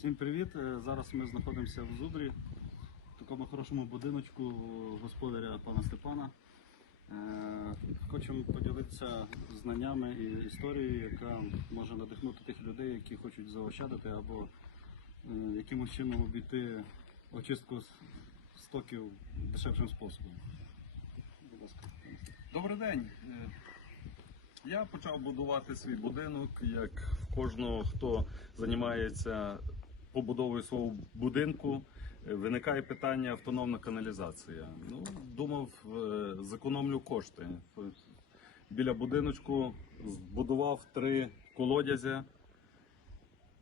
Всім привіт! Е, Зараз ми знаходимося в Зубрі, в такому хорошому будиночку господаря пана Степана. Е, Хочемо поділитися знаннями і історією, яка може надихнути тих людей, які хочуть заощадити або е, якимось чином обійти очистку стоків дешевшим способом. Будь ласка. Добрий день. Я почав будувати свій будинок, як в кожного, хто займається побудовою свого будинку. е, Виникає питання автономна каналізація. Ну, думав, е, зекономлю кошти. Біля будиночку збудував три колодязя,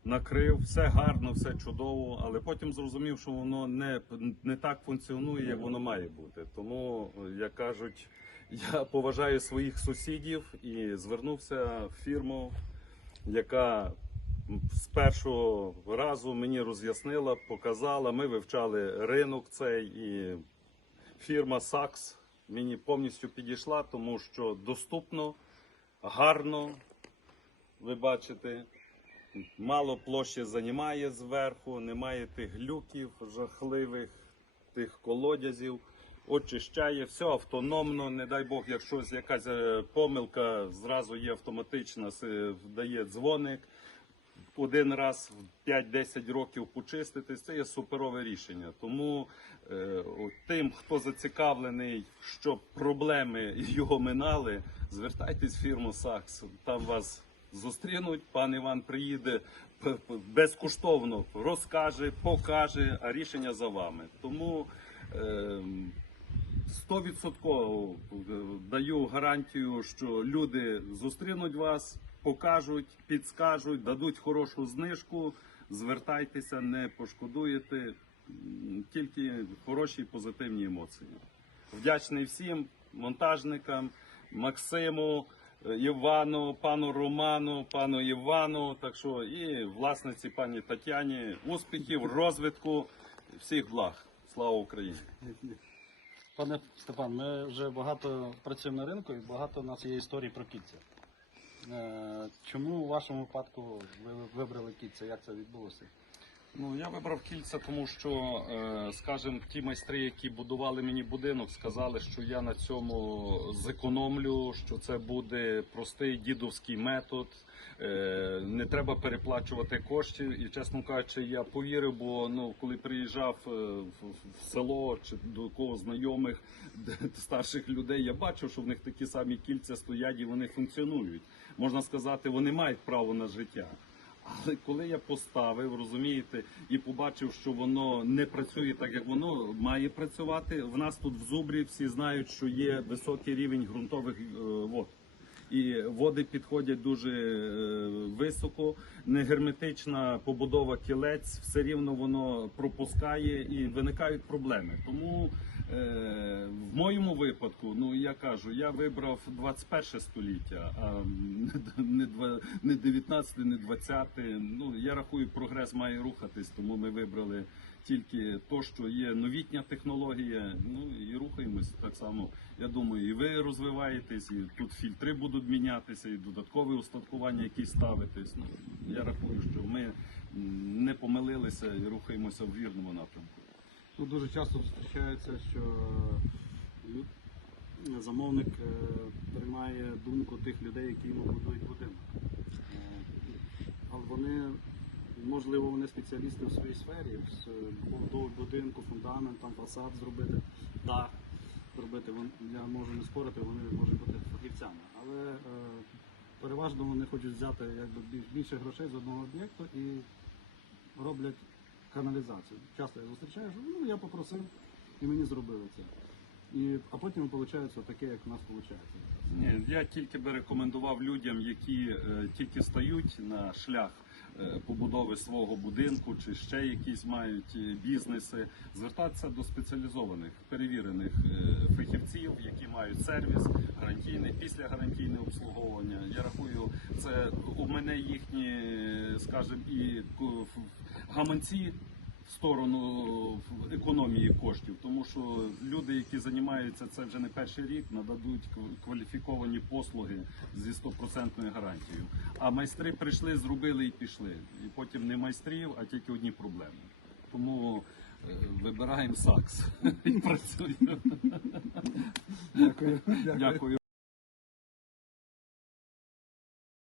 накрив, все гарно, все чудово, але потім зрозумів, що воно не, не так функціонує, як воно має бути. Тому, е, як кажуть, я поважаю своїх сусідів і звернувся в фірму, яка з першого разу мені роз'яснила, показала. Ми вивчали ринок цей і фірма Сакс мені повністю підійшла, тому що доступно, гарно. Ви бачите, мало площі займає зверху, немає тих глюків жахливих, тих колодязів, очищає, все автономно. Не дай Бог, якщо якась е, помилка, зразу є автоматична, дає дзвоник. Один раз в 5-10 років почистити, це є суперове рішення. Тому е, тим, хто зацікавлений, щоб проблеми його минали, звертайтесь в фірму САКС. Там вас зустрінуть. Пан Іван приїде безкоштовно, розкаже, покаже, а рішення за вами. Тому е, 100% даю гарантію, що люди зустрінуть вас, покажуть, підскажуть, дадуть хорошу знижку. Звертайтеся, не пошкодуєте, тільки хороші позитивні емоції. Вдячний всім монтажникам, Максиму, е, Івану, пану Роману, пану Івану. Так що і власниці пані Тетяні. Успіхів, розвитку, всіх благ. Слава Україні! Пане Степан, ми вже багато працюємо на ринку і багато у нас є історій про кільця. Чому у вашому випадку ви вибрали кільця? Як це відбулося? Ну я вибрав кільця, тому що, е, скажімо, ті майстри, які будували мені будинок, сказали, що я на цьому зекономлю, що це буде простий дідовський метод. е, Не треба переплачувати коштів. І чесно кажучи, я повірив, бо ну коли приїжджав е, в село чи до кого знайомих старших людей, я бачив, що в них такі самі кільця стоять і вони функціонують. Можна сказати, вони мають право на життя. Але коли я поставив, розумієте, і побачив, що воно не працює так, як воно має працювати. В нас тут в зубрі всі знають, що є високий рівень ґрунтових е, вод. І води підходять дуже е, високо. Негерметична побудова кілець, все рівно воно пропускає і виникають проблеми. Тому в моєму випадку, ну я кажу, я вибрав 21 століття, а не 19, не 20. Ну я рахую, прогрес має рухатись, тому ми вибрали тільки то, що є новітня технологія. Ну і рухаємось так само. Я думаю, і ви розвиваєтесь, і тут фільтри будуть мінятися, і додаткове устаткування якісь ставитись. Ну я рахую, що ми не помилилися і рухаємося в вірному напрямку. Тут дуже часто зустрічається, що замовник е, приймає думку тих людей, які йому будують будинок. Е, Але вони, можливо, вони спеціалісти в своїй сфері, з будинку, фундамент, там фасад зробити, дах зробити. Я можу не спорити, вони можуть бути фахівцями. Але е, переважно вони хочуть взяти якби, більше грошей з одного об'єкту і роблять каналізацію. Часто я зустрічаю, що ну я попросив і мені зробили це. І, а потім виходить таке, як у нас виходить. Ні, я тільки би рекомендував людям, які е, тільки стають на шлях е, побудови свого будинку чи ще якісь мають е, бізнеси, звертатися до спеціалізованих перевірених е, фахівців, які мають сервіс, гарантійне, післягарантійне обслуговування. Я рахую, це у мене їхні, скажімо, і гаманці сторону економії коштів, тому що люди, які займаються це вже не перший рік, нададуть кваліфіковані послуги зі стопроцентною гарантією. А майстри прийшли, зробили і пішли. І потім не майстрів, а тільки одні проблеми. Тому е, вибираємо САКС і працюємо. Дякую. Дякую.